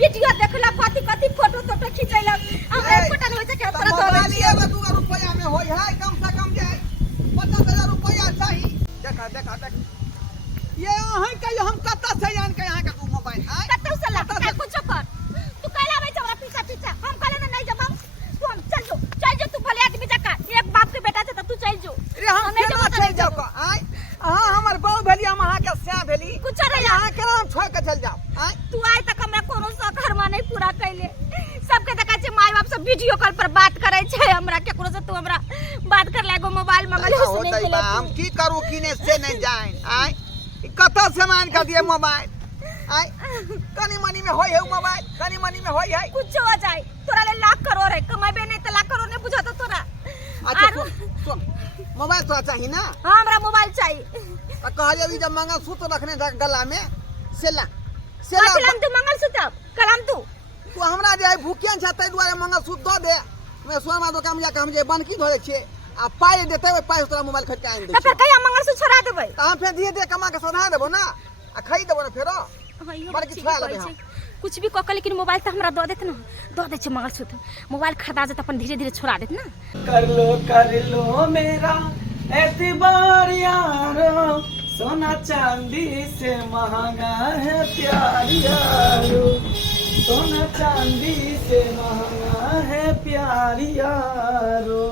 Video देखला कथि कथि फोटो फोटो खिचैला हमरा फोटो न होय छै के तोरा दो लिए 2 रुपया में होय है कम से कम जे 50,000 रुपया चाहिए। देखा देखा देख ये अहाँ के हम कत्ता से जान के यहां के तू मोबाइल है कत्ता से ला कुछ कर तू कहला भाई हमरा पीछा पीछा हम कहले नहीं जब तू हम चल जो तू भले आदमी जका एक बाप के बेटा छै त तू चल जो अरे हम नहीं चल जाओ का आय अहाँ हमर बहु भेली हम अहाँ के स्या भेली कुछ रे अहाँ के नाम छोड़ के चल जाओ आय तू आय तक हमरा कोनो सा घरमा नहीं पूरा कैले सबके देखा छै माय बाप सब वीडियो कॉल पर बात करे छै हमरा केकरो से तू हमरा बात कर लागो मोबाइल मंगल सुने के लिए हम की करू किने से नहीं जाए आय कत्ता सामान का दिए मोबाइल आय कनी मनी में होय है मोबाइल कनी मनी में होय है कुछ हो जाए तोरा ले लाख करोड़ है कमाबे नहीं त लाख करोड़ नहीं बुझा तो तोरा अच्छा सुन मोबाइल तो चाहिए ना हां हमरा मोबाइल चाहिए कहले अभी जब मंगलसूत्र रखने गला में सेला कलम तू मंगलसूत्र कलम तू हमरा जे भूखियन छ तै दुआरे मंगलसूत्र दे मैं सोनमा दुकान में जाके हम जे बनकी धरे छे आ पाई देते ओइ पाई तोरा मोबाइल खरीद के आइन दे त फिर कहिया मंगलसूत्र छोड़ा देबै त हम फिर धीरे धीरे कमा के सधा देबो ना आ खरीद देबो ना फेरो बनकी छोड़ा लेबे हम कुछ भी कह लेकिन मोबाइल तो हमरा दो देत ना दो दे छै मंगलसूत्र मोबाइल खरीदा जे त अपन धीरे धीरे छोड़ा देत ना कर लो मेरा एतबार यारो सोना चांदी से महंगा है प्यार यारो सोना चांदी से महंगा है प्यार यारो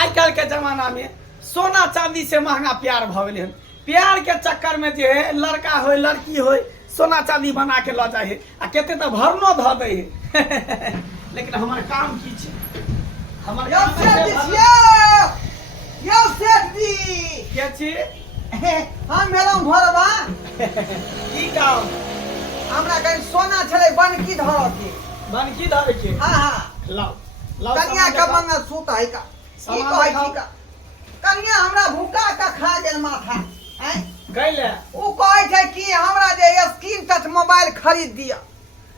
आजकल के जमाना में सोना चांदी से महंगा प्यार भ गेलै हन प्यार के चक्कर में जे है लड़का हो लड़की हो सोना चांदी बना के ल जाए है आ केते त भरनो ध दे है लेकिन हमार काम की छै हमर यो सेठ जी के छी हम भेलौ घरबा की काम हमरा कहीं सोना छले बनकी धर के बनकी धर के हां हां लाओ लाओ कन्या का मंगलसूत्र है का की कहै छी का कन्या हमरा भूखा का खा गेल माथा हैं गइले उ कहै छै कि हमरा जे स्क्रीन टच मोबाइल खरीद दिया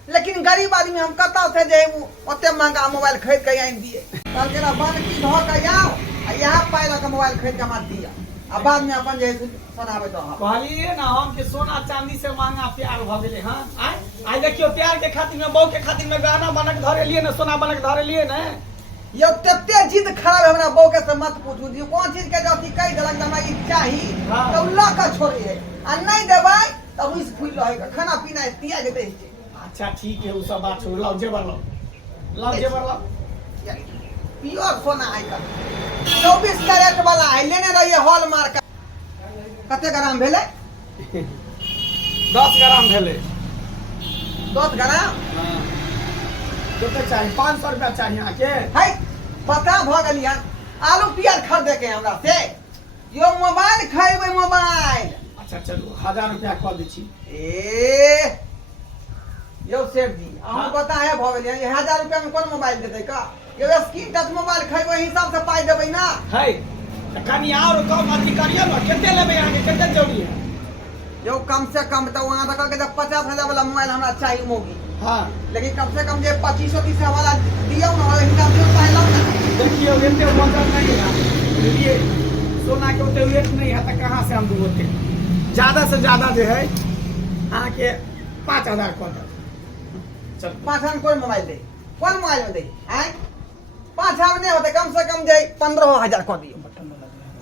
लेकिन गरीब आदमी हम कत्ता से जे ओते महंगा मोबाइल खरीद के आइन दिए तब केना बनकी धो के जाओ आ यहां पाई लगा मोबाइल खरीद के मत दिया आ बाद में अपन जे सुनाबे तो कहलिए ना हम के सोना चांदी से महंगा प्यार भ गेले हां आई देखियो प्यार के खातिर में बहू के खातिर में गहना बनक धरे लिए ना सोना बनक धरे लिए ना यो तेते जिद खराब हमरा बहू के से मत पूछू जी कौन चीज के जति कह देलक हमरा ई चाही तो ला का छोड़ी है आ नहीं देबै तब इस फूल रहेगा खाना पीना तिया के दे छै अच्छा ठीक है वो सब बात छोड़ लाओ जेवर लाओ जेवर लाओ प्योर सोना है का 24 कैरेट वाला है लेने रहिए हॉलमार्क कते ग्राम भेले 10 ग्राम भेले 10 ग्राम हां कते चाहिए 500 रुपया चाहिए आके है पता भ गेलियन आलू प्याज खरीदे के हमरा से यो मोबाइल खरीदबै मोबाइल अच्छा चलो 1000 रुपया कह दै छी ए यो सेठ जी हम पता है भ गेलियन 1000 रुपया में कोन मोबाइल देतै का यो स्क्रीन टच मोबाइल खरीदबै हिसाब से पाई देबै ना है कनी और कम अथी करियो ना केते लेबै आके केते जरूरी है यो कम से कम तो वहां तक के 50,000 वाला मोबाइल हमरा चाहिए मोगी हां लेकिन कम से कम जे 2500 वाला दियो ना वाला हिसाब से पहला देखियो एते वजन नहीं है ये सोना के ओते वेट नहीं है त कहां से हम दूते ज्यादा से ज्यादा जो है आके 5000 कर दे चल 5000 कोई मोबाइल दे कौन मोबाइल में दे हैं 5000 नहीं होते कम से कम जे 15000 कर दियो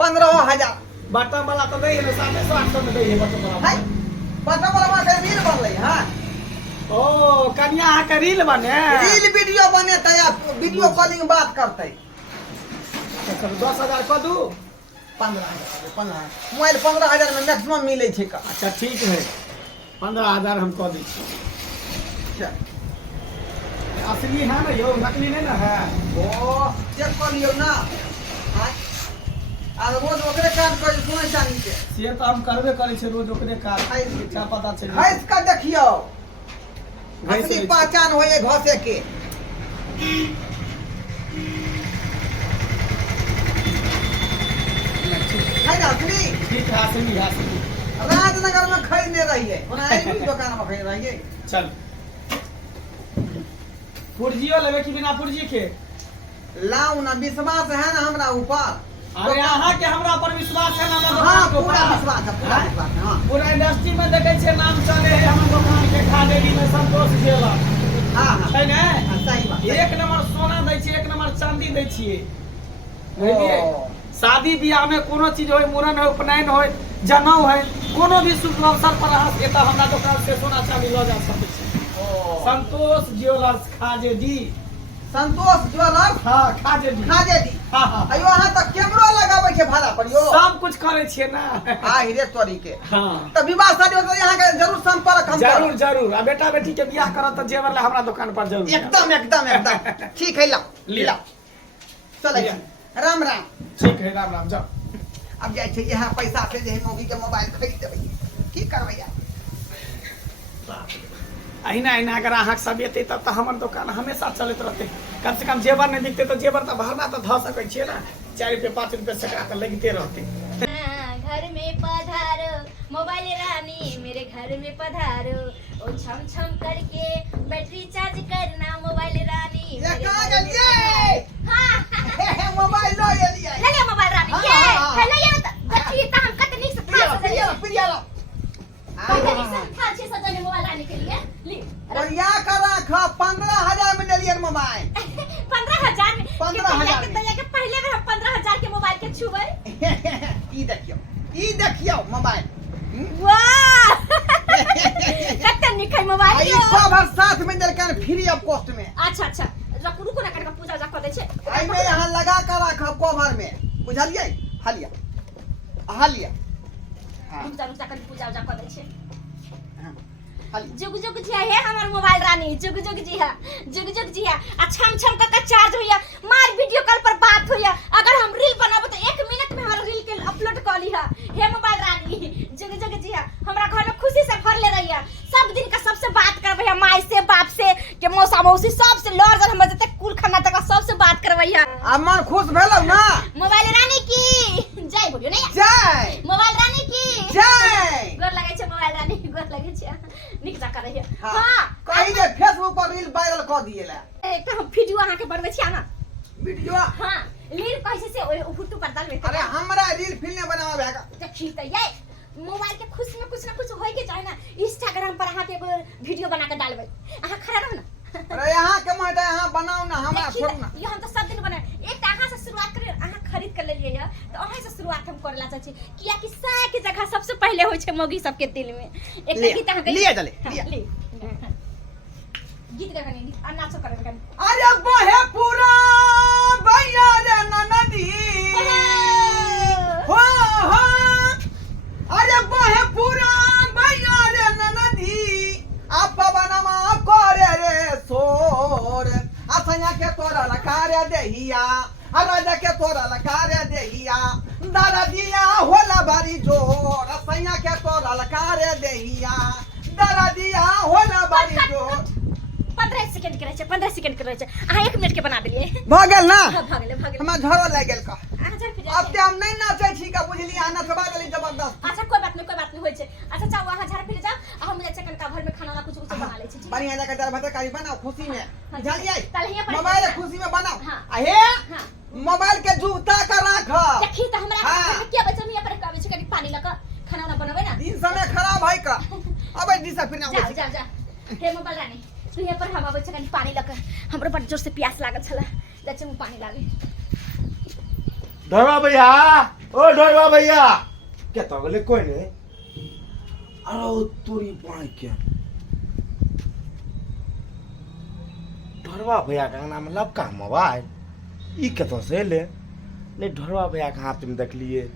15000 बटन वाला तो नहीं है 750 में नहीं है बटन वाला है बटन वाला के रील बनले हां ओ कन्या का रील बने रील वीडियो बने त वीडियो कॉलिंग बात करते चल 10000 कर दू 15 मोबाइल 15000 में मैक्सिमम मिले छै का अच्छा ठीक है 15000 हम कह दै छी चल असली है ना यो नकली नहीं ना है ओ चेक कर लियो ना हां आ रोज ओकरे काट कर सुनै चाही के से तो हम करबे करे छै रोज ओकरे काट क्या पता चल हंस का देखियो असली पहचान होए घसे के है ना असली ठीक है असली राजनगर में खरीदने रहिए ओना एक भी दुकान में खरीद रहिए चल पुर्जियो लेबे कि बिना पुर्जी के लाऊ ना विश्वास है ना हमरा ऊपर अरे अहाँ के हमरा पर विश्वास है ना हां पूरा विश्वास है हां पूरा इंडस्ट्री में देखे छे नाम चले है हम दुकान के खा दे देवी में संतोष जेला हाँ हाँ है ने हाँ, सही बात एक नंबर सोना दै छियै, एक नंबर चांदी दै छियै, बुझलियै? ओ। शादी बियाह में कोनो चीज होय, मूड़न होय, उपनयन होय, जनउ होय, कोनो भी शुभ अवसर पर अहाँ एतऽ हमरा दुकान से सोना चांदी लऽ जा सकै छी। संतोष ज्वेलर्स खाजे डी। संतोष ज्वेलर्स हाँ खाजे डी। खाजे दी। हाँ हाँ अयो अहाँ तऽ कैमरो लगाबै छै भाड़ा पर यो। सब कुछ करे छियै ना। आ हिरे तोरी के। हाँ तऽ विवाह शादी होतै यहाँ के जरूर संपर्क हम करब। जरूर जरूर। आ बेटा बेटी के बियाह करत तऽ जेवर ला हमरा दुकान पर जरूर आयब। एकदम एकदम एकदम ठीक है, लाओ लिया। चलै छी। राम राम। ठीक है, राम राम जाओ। अब जाइ छै यहाँ पैसा से जे मौगी के मोबाइल खरीद देबै, की करबै यार। अहिना अहिना अगर अहाँ सब एतै तब तऽ हमर दुकान हमेशा चलैत रहतै। कम से कम जेवर नहीं बिकते तो जेवर तो भरना तो धऽ सकै छियै ना। 4 रुपये 5 रुपये सका तो लगते रहते। घर में पधारो मोबाइल रानी, मेरे घर में पधारो, ओ छम छम करके बैटरी चार्ज करना मोबाइल रानी। ये मेरे कहाँ घर में गेलियै? हाँ मोबाइल लो एलियै। ले ले मोबाइल रानी हाँ, ये हाँ। है ले ये तो देखिए तो हम कितनी से था प्रिया प्रिया लो। कितनी से था 600 जने मोबाइल लाने के लिए ली और या का राख 15,000 में लेलियै मोबाइल। 15,000 में 15,000 में। के पहले में हम 15,000 के मोबाइल के छुबै। ई देखियो मोबाइल। वाह कते निकै मोबाइल आई के। सब हर साथ में देलकन फ्री ऑफ कॉस्ट में। अच्छा अच्छा रुकू रुकू ना करके पूजा जा कर दे छै। आई में यहाँ लगा कर राखब कवर में, बुझलियै? हलिया हलिया हाँ रुक जा कर पूजा जा कर दे छै। हाँ, हलिया। जुग जुग जी है हमर मोबाइल रानी, जुग जुग जी है, जुग जुग जी है। आ छम छम का चार्ज होया, मार वीडियो कॉल पर बात होया। अगर हम रील बनाबो तो 1 मिनट में हमारा रील के अपलोड कर लिहा। हे मोबाइल रानी जुग जुग जी है, हमरा घर में खुशी से भर ले रहिया। सब दिन का सबसे बात करबै हम, माई से बाप से के मौसा मौसी सबसे लड़ जन हम जते कुल खाना तक सबसे बात करबै है। अब मन खुश भेलौ ना? मोबाइल रानी की जय बोलियो नहीं। जय मोबाइल रानी की जय। गोर लगे छै मोबाइल रानी, गोर लगे छै। निक जा करे है। हाँ, हां कहि दे फेसबुक पर रील वायरल कर दिए ला। एक तो हम वीडियो अहाँ के बनबै छी ना। वीडियो हां रील कैसे से ओए फुटू पर डालबे। अरे हमरा रील फिल्म बनावा भेगा। देखी त ये मोबाइल के खुशी में कुछ ना कुछ होय के चाहे ना। इंस्टाग्राम पर अहाँ के एगो वीडियो बना के डालबै, अहाँ खड़ा रहू ना। अरे यहाँ के मत यहाँ बनाओ ना, हमरा देखी छोड़ू ना। त, ये हम तो सब दिन बनाए। एक त अहाँ से शुरुआत करिए, अहाँ खरीद कर लेलिए या तो अहाँ से शुरुआत हम करला चाहे छी। किया कि साय के जगह सबसे पहले होय छै मौगी सबके दिल में। एक ले, त गीत अहाँ लिया चले, हाँ, लिया। ले गीत गाने आ नाचो करे गाने। अरे बहे पूरा भैया रे ननदी हो हो। अरे बहे पूरा भैया रे ननदी आप पवनमा करे रे सोर। असैया के तोरा लकारे देहिया, राजा के तोरा लकारे देहिया, दादा दिया होला बारी जोर। असैया के तोरा लकारे देहिया, दादा दिया होला बारी जोर। 15 सेकंड के रहे छै, 15 सेकंड के रहे छै। अहाँ 1 मिनट के बना देलिए। भ गेल ना? हाँ, भाग ले भाग ले। हमरा झरो लाग गेल का। अहाँ झर फिर अब ते हम नहीं नाचे छी का, बुझली? आ नचबा देली जबरदस्त। अच्छा कोई बात नहीं होय छै। अच्छा जाओ वहां झर फिर जाओ, आ हम जाय छै कनका घर में खाना ना कुछ कुछ बना ले छी। बढ़िया जगह दर भते कारी बनाओ खुशी में, हाँ, बुझलियै? ताले यहाँ पर- मोबाइल खुशी में बनाओ। हाँ। आ हे हां मोबाइल के जूता का राख। देखी त हमरा हाँ। घर में के बच्चा में पर काबे छै कनी पानी लगा खाना ना बनबै ना। दिन समय खराब है का। अबे दिशा फिर ना जा जा जा हे मोबाइल रानी तू यहाँ पर हम आबै छै कनी पानी लगा। हमरो बड़ जोर से प्यास लागल छला, जा छै पानी लागे। ढोलवा भैया, ओ ढोलवा भैया, क्या तो बोले कोई नहीं। अरे ओ तोरी पाई क्या ढोलवा भैया का नाम लबका मोबाइल ई कतो से ले ढोलवा भैया के हाथ में देख लिए।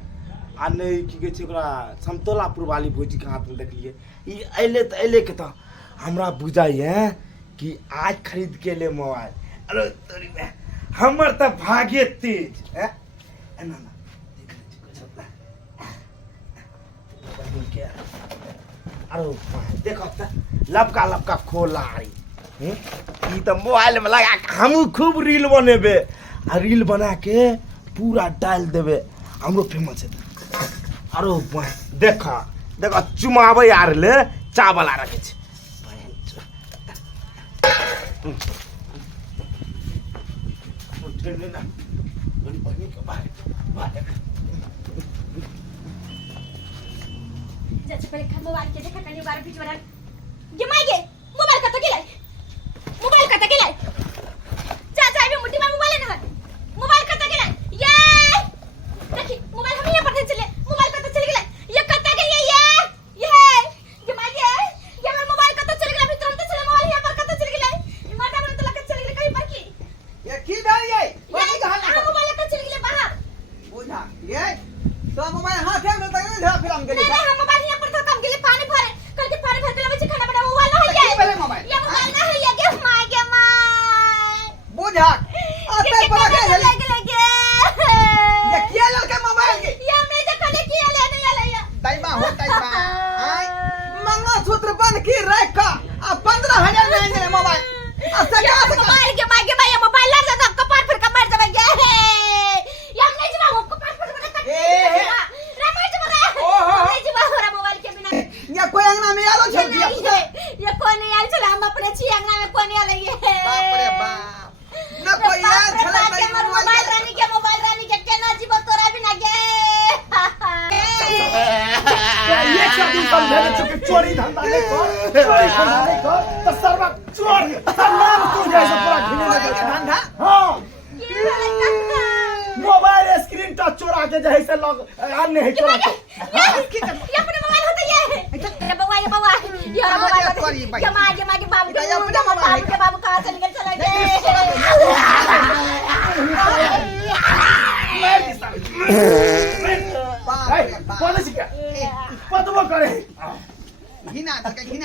आ नहीं की कहे छै ओकरा समतोलापुर वाली भौजी के हाथ में देख लिए। ई अइले त अइले के तो हमरा बुझाई है कि आज खरीद के ले मोबाइल। अरे तोरी में हमर त भागे तेज है ना ना देख ले कुछ अपना क्या। अरे देखो त लबका लबका खोला रही ई त मोबाइल में लगा के हम खूब रील बनेबे। आ रील बना के पूरा डाल देबे, हमरो फेमस है। अरे देखा देखा चुमावे यार ले चावल आ रखे छै। जा छै पहले मोबाइल के देखा कनी बार बीच वाला गे माई गे आइन देले मोबाइल मोबाइल के भाई मोबाइल लड़ जाता कपार पर कमर जब गया है ये हम नहीं जमा हो कपार पर रे मैं जमा नहीं जमा हो रहा मोबाइल के बिना या कोई अंगना में आलो छोड़ दिया ये कौन नहीं आल चला हम अपने छी अंगना में कौन आ लगे बाप रे बाप न कोई यार छला भाई मोबाइल रानी के केना जीव तोरा बिना गे ये सब दिन समझे चुके चोरी धंधा नहीं कर तो सर्वा चोर नाम तू जैसे पूरा घिने लगे धंधा हां ये मोबाइल स्क्रीन टच चोरा के जैसे लोग अन्य है चोरा के ये अपने मोबाइल होता ये बउआ ये मोबाइल ये मां के बाबू कहां से निकल चला पुलिस के पदवा करे घिना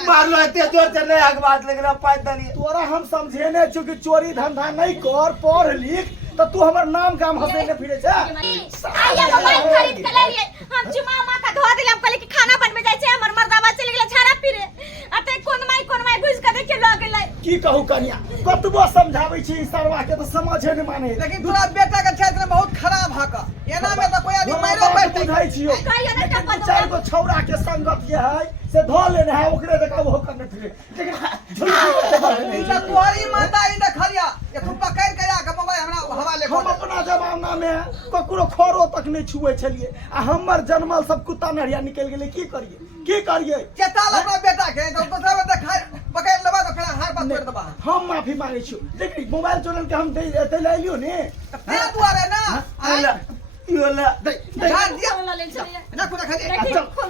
मारलो एते जोर से नहीं आग बात लग रहा पैदल तोरा हम समझे ने चूंकि चोरी धंधा नहीं कर पढ़ लिख तो तू हमर नाम काम हंसे ने फिरे छ आया मोबाइल खरीद के ले लिए हम चुमा मां का धो दिले हम कहले कि खाना बनबे जाय छै हमर मर्दावा चले गेले छारा फिरे अते कोन माई घुस के देखे ल गेले की कहू कन्या कतबो समझाबै छी सरवा के तो समझे नहीं माने लेकिन तोरा बेटा के क्षेत्र में बहुत खराब हक एना में तो कोई आदमी मारो बैठते बुझाई छियो कहियो ने टप्पा चार गो छौरा के संगत ये है से धो लेने है ओकरे देखा वो करने फिरे लेकिन तोहरी ईमानदारी देखलिया ये तू पकड़ के आके मोबाइल हमरा हवाले हम अपना जमाना में ककरो खोरो तक नहीं छुए छलिए आ हमर जन्मल सब कुत्ता नरिया निकल गेले की करिए चेताल अपना बेटा के तो दूसरा में देखा पकड़ लेबा तो खड़ा हार बात कर देबा हम माफी मांगे छी लेकिन मोबाइल चोरन के हम दे ले लियो ने ते दुआरे ना योला ध्यान दिया ले चलिए ना कुछ खाली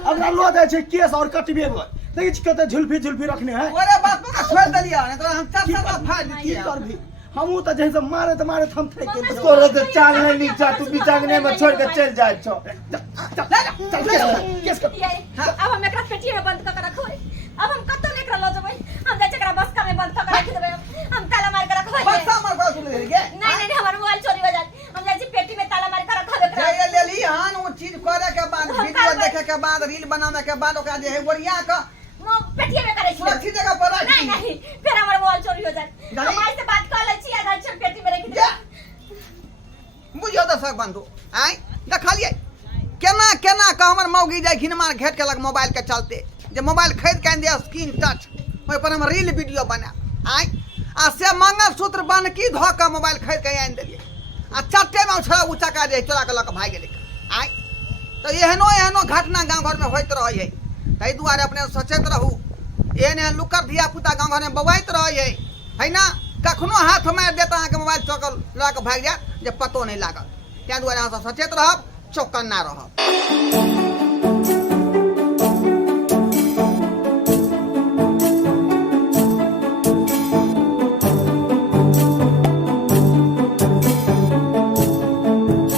हमरा लो जाय छै केस और कटबे गो देखि छी कते झुलफी रखने है ओरे बात में छोड़ दलिया नहीं तो हम चार का फाड़ की दिया करबी हमहू तो जैसे मारे हम थे के तोरो तो चांग नहीं नीचा तू बिचांगने में छोड़ के चल जाए छो चल केस कर अब हम एकरा पेटी में बंद कर रखबै अब हम कत्तो नहीं कर लो जबै हम जाय एकरा बस्का में बंद कर रख देबै हम ताला मार के रखबै बक्सा मार कर सुन ले गे नहीं हमर मोबाइल चोरी हो जात हम जाय पेटी में ताला मार के रख देबै ये ले ली हां वो चीज करे के बाद वीडियो देखे के बाद रील बनाने के बाद ओकरा जे है वरिया का पेटी में करे छी सुरक्षित जगह पर रख नहीं फिर हमर मोबाइल चोरी हो जात हम आज से बात कर ले छी आधा चल पेटी में रख दे बुझियो तो सब बंधु आई देखलिए केना का हमर मौगी जाय घिनमार घेट के लग मोबाइल के चलते जे मोबाइल खरीद के दे स्क्रीन टच ओइ पर हम रील वीडियो बना आई आ से मंगलसूत्र बन की धो के मोबाइल खरीद के आइन देलिए आ चट्टे में छोड़ा ऊंचा का जे चोरा के लक भाग गेलै आई तो एहनो घटना गांव घर में होइत रहै है तै दुआरे अपने सचेत रहू एहने लुकर धिया पुता गांव घर में बवाइत रहै है ना कखनो हाथ मार देता अहाँ के मोबाइल चोकल ला के भाग जात जे पतो नहीं लागत त्या दुआरे अहाँ सब सचेत रहब चौकन्ना रहब।